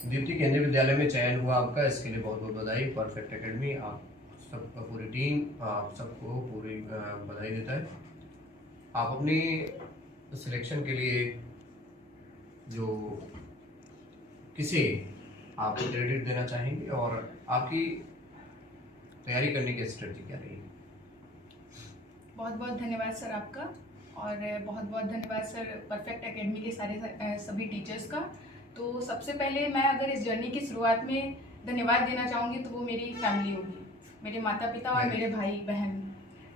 दीप्ति, केंद्रीय विद्यालय में चयन हुआ आपका, इसके लिए बहुत बहुत बधाई। परफेक्ट एकेडमी, आप सबका पूरी टीम आप सबको पूरी बधाई देता है। आप अपनी सिलेक्शन के लिए जो किसे आप क्रेडिट देना चाहेंगे और आपकी तैयारी करने की स्ट्रेटजी क्या रही? बहुत बहुत धन्यवाद सर आपका, और बहुत बहुत धन्यवाद सर परफेक्ट एकेडमी के सारे सभी टीचर्स का। तो सबसे पहले मैं अगर इस जर्नी की शुरुआत में धन्यवाद देना चाहूँगी तो वो मेरी फैमिली होगी, मेरे माता पिता और मेरे भाई बहन।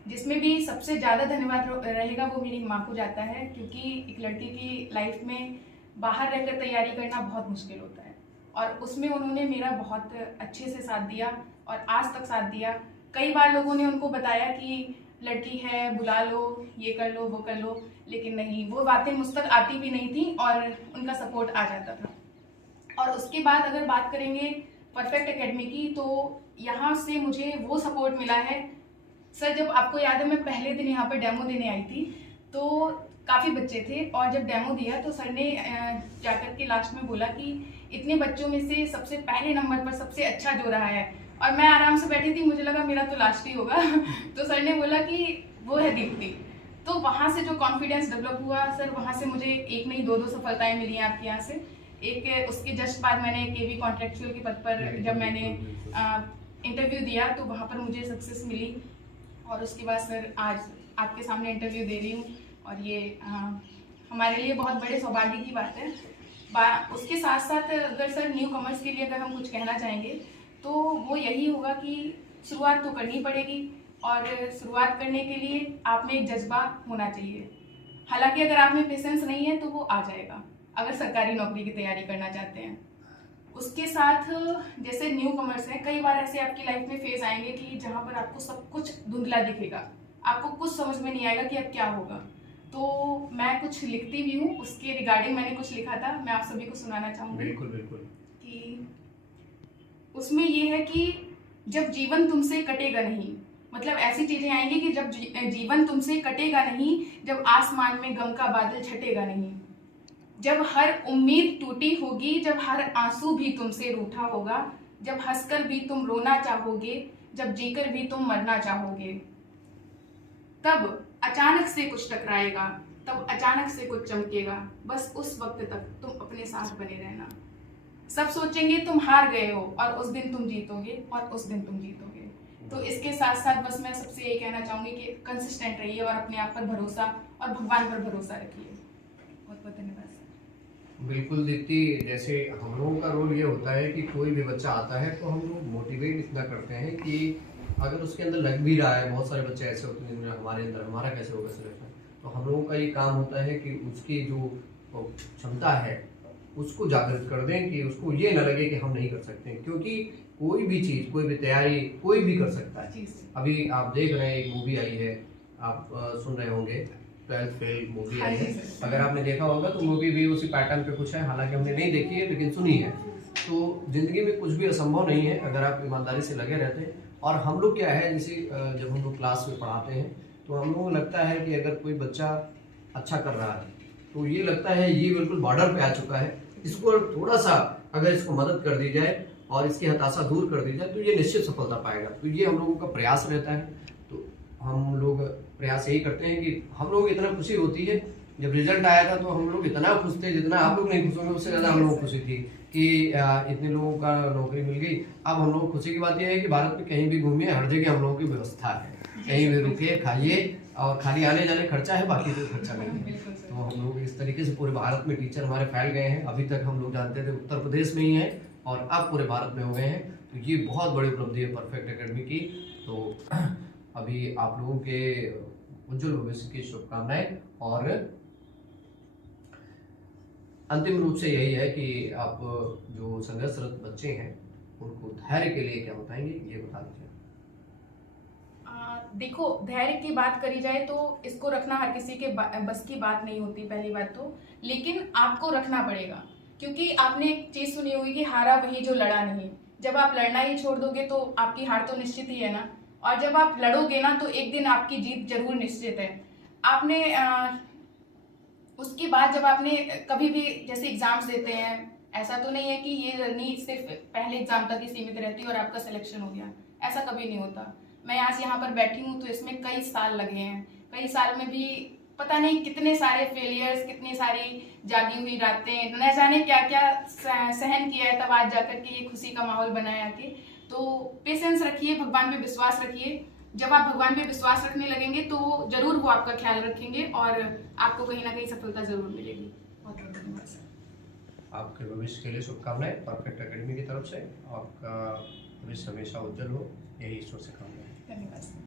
जिसमें भी सबसे ज़्यादा धन्यवाद रहेगा वो मेरी माँ को जाता है, क्योंकि एक लड़की की लाइफ में बाहर रहकर तैयारी करना बहुत मुश्किल होता है, और उसमें उन्होंने मेरा बहुत अच्छे से साथ दिया और आज तक साथ दिया। कई बार लोगों ने उनको बताया कि लड़की है, बुला लो, ये कर लो, वो कर लो, लेकिन नहीं, वो बातें मुझ तक आती भी नहीं थी और उनका सपोर्ट आ जाता था। और उसके बाद अगर बात करेंगे परफेक्ट एकेडमी की, तो यहाँ से मुझे वो सपोर्ट मिला है। सर, जब आपको याद है, मैं पहले दिन यहाँ पर डेमो देने आई थी, तो काफ़ी बच्चे थे, और जब डेमो दिया तो सर ने जाकर के लास्ट में बोला कि इतने बच्चों में से सबसे पहले नंबर पर सबसे अच्छा जो रहा है, और मैं आराम से बैठी थी, मुझे लगा मेरा तो लास्ट ही होगा तो सर ने बोला कि वो है दीप्ति। तो वहाँ से जो कॉन्फिडेंस डेवलप हुआ सर, वहाँ से मुझे एक नहीं दो सफलताएं मिली हैं आपके यहाँ से। एक उसके जस्ट बाद मैंने केवी कॉन्ट्रेक्चुअल के पद पर जब मैंने इंटरव्यू दिया तो वहाँ पर मुझे सक्सेस मिली, और उसके बाद सर आज आपके सामने इंटरव्यू दे रही हूँ, और ये हमारे लिए बहुत बड़े सौभाग्य की बात है। उसके साथ साथ अगर सर न्यू कमर्स के लिए अगर हम कुछ कहना चाहेंगे तो वो यही होगा कि शुरुआत तो करनी पड़ेगी, और शुरुआत करने के लिए आप में एक जज्बा होना चाहिए। हालांकि अगर आप में पेशेंस नहीं है तो वो आ जाएगा, अगर सरकारी नौकरी की तैयारी करना चाहते हैं। उसके साथ जैसे न्यू कमर्स है, कई बार ऐसे आपकी लाइफ में फेज आएंगे कि जहाँ पर आपको सब कुछ धुंधला दिखेगा, आपको कुछ समझ में नहीं आएगा कि अब क्या होगा। तो मैं कुछ लिखती भी हूँ, उसके रिगार्डिंग मैंने कुछ लिखा था, मैं आप सभी को सुनाना चाहूँगी। बिल्कुल बिल्कुल। कि उसमें ये है कि जब जीवन तुमसे कटेगा नहीं, मतलब ऐसी चीजें आएंगी कि जब जीवन तुमसे कटेगा नहीं, जब आसमान में गम का बादल छटेगा नहीं, जब हर उम्मीद टूटी होगी, जब हर आंसू भी तुमसे रूठा होगा, जब हंसकर भी तुम रोना चाहोगे, जब जीकर भी तुम मरना चाहोगे, तब अचानक से कुछ टकराएगा, तब अचानक से कुछ चमकेगा, बस उस वक्त तक तुम अपने साथ बने रहना। सब सोचेंगे तुम हार गए हो, और उस दिन तुम जीतोगे, और उस दिन तुम जीतोगे। तो इसके साथ साथ बस मैं सबसे यही कहना चाहूंगी कि कंसिस्टेंट रहिए और अपने आप पर भरोसा और भगवान पर भरोसा रखिए। बहुत बहुत धन्यवाद सर। बिल्कुल दीप्ति, जैसे हम लोगों का रोल ये होता है कि कोई भी बच्चा आता है तो हम लोग मोटिवेट इतना करते हैं कि अगर उसके अंदर लग भी रहा है, बहुत सारे बच्चे ऐसे होते हैं जिनमें हमारे अंदर हमारा कैसे होगा सिलेक्शन, तो हम लोगों का ये काम होता है कि उसकी जो क्षमता है उसको जागृत कर दें, कि उसको ये ना लगे कि हम नहीं कर सकते, क्योंकि कोई भी चीज़, कोई भी तैयारी कोई भी कर सकता है। अभी आप देख रहे हैं, एक मूवी आई है, आप सुन रहे होंगे, 12th फेल मूवी आई है। अगर आपने देखा होगा तो मूवी भी उसी पैटर्न पे कुछ है, हालांकि हमने नहीं देखी है लेकिन सुनी है। तो ज़िंदगी में कुछ भी असंभव नहीं है अगर आप ईमानदारी से लगे रहते हैं। और हम लोग क्या है, जैसे जब हम लोग क्लास में पढ़ाते हैं तो हम लोगों को लगता है कि अगर कोई बच्चा अच्छा कर रहा है तो ये लगता है ये बिल्कुल बॉर्डर पे आ चुका है, इसको थोड़ा सा अगर इसको मदद कर दी जाए और इसकी हताशा दूर कर दी जाए तो ये निश्चित सफलता पाएगा। तो ये हम लोगों का प्रयास रहता है। तो हम लोग प्रयास यही करते हैं कि हम लोग इतना खुशी होती है, जब रिजल्ट आया था तो हम लोग इतना खुश थे, जितना आप लोग नहीं खुश होंगे उससे ज़्यादा हम लोग खुशी थी कि इतने लोगों का नौकरी मिल गई। अब हम लोग खुशी की बात यह है कि भारत में कहीं भी घूमिए, हर जगह हम लोगों की व्यवस्था है, कहीं भी रुकिए, खाइए, और खाली आने जाने खर्चा है, बाकी कोई खर्चा नहीं है। तो हम लोग इस तरीके से पूरे भारत में टीचर हमारे फैल गए हैं। अभी तक हम लोग जानते थे उत्तर प्रदेश में ही हैं और अब पूरे भारत में हो गए हैं। तो ये बहुत बड़ी उपलब्धि है परफेक्ट एकेडमी की। तो अभी आप लोगों के उज्जवल भविष्य की शुभकामनाएं, और अंतिम रूप से यही है कि आप जो संघर्षरत बच्चे हैं उनको धैर्य के लिए क्या बताएंगे, ये बता दीजिए। देखो, धैर्य की बात करी जाए तो इसको रखना हर किसी के बस की बात नहीं होती, पहली बात तो, लेकिन आपको रखना पड़ेगा, क्योंकि आपने एक चीज सुनी होगी कि हारा वही जो लड़ा नहीं। जब आप लड़ना ही छोड़ दोगे तो आपकी हार तो निश्चित ही है ना, और जब आप लड़ोगे ना तो एक दिन आपकी जीत जरूर निश्चित है। आपने उसके बाद जब आपने कभी भी जैसे एग्जाम्स देते हैं, ऐसा तो नहीं है कि ये जर्नी सिर्फ पहले एग्जाम तक ही सीमित रहती है और आपका सिलेक्शन हो गया, ऐसा कभी नहीं होता। मैं आज यहाँ पर बैठी हूँ तो इसमें कई साल लगे हैं, कई साल में भी पता नहीं कितने सारे फेलियर्स, कितनी सारी जागी हुई रातें, न जाने क्या क्या सहन किया है, तब आज जाकर के ये खुशी का माहौल बनाया के। तो पेशेंस रखिए, भगवान पे विश्वास रखिए। जब आप भगवान पे विश्वास रखने लगेंगे तो जरूर वो आपका ख्याल रखेंगे और आपको कहीं ना कहीं सफलता जरूर मिलेगी। बहुत बहुत धन्यवाद सर। आपके भविष्य के लिए शुभकामनाएं परफेक्ट एकेडमी की तरफ से। आपका भविष्य हमेशा उज्जवल हो, यही ईश्वर से कामना है। धन्यवाद सर।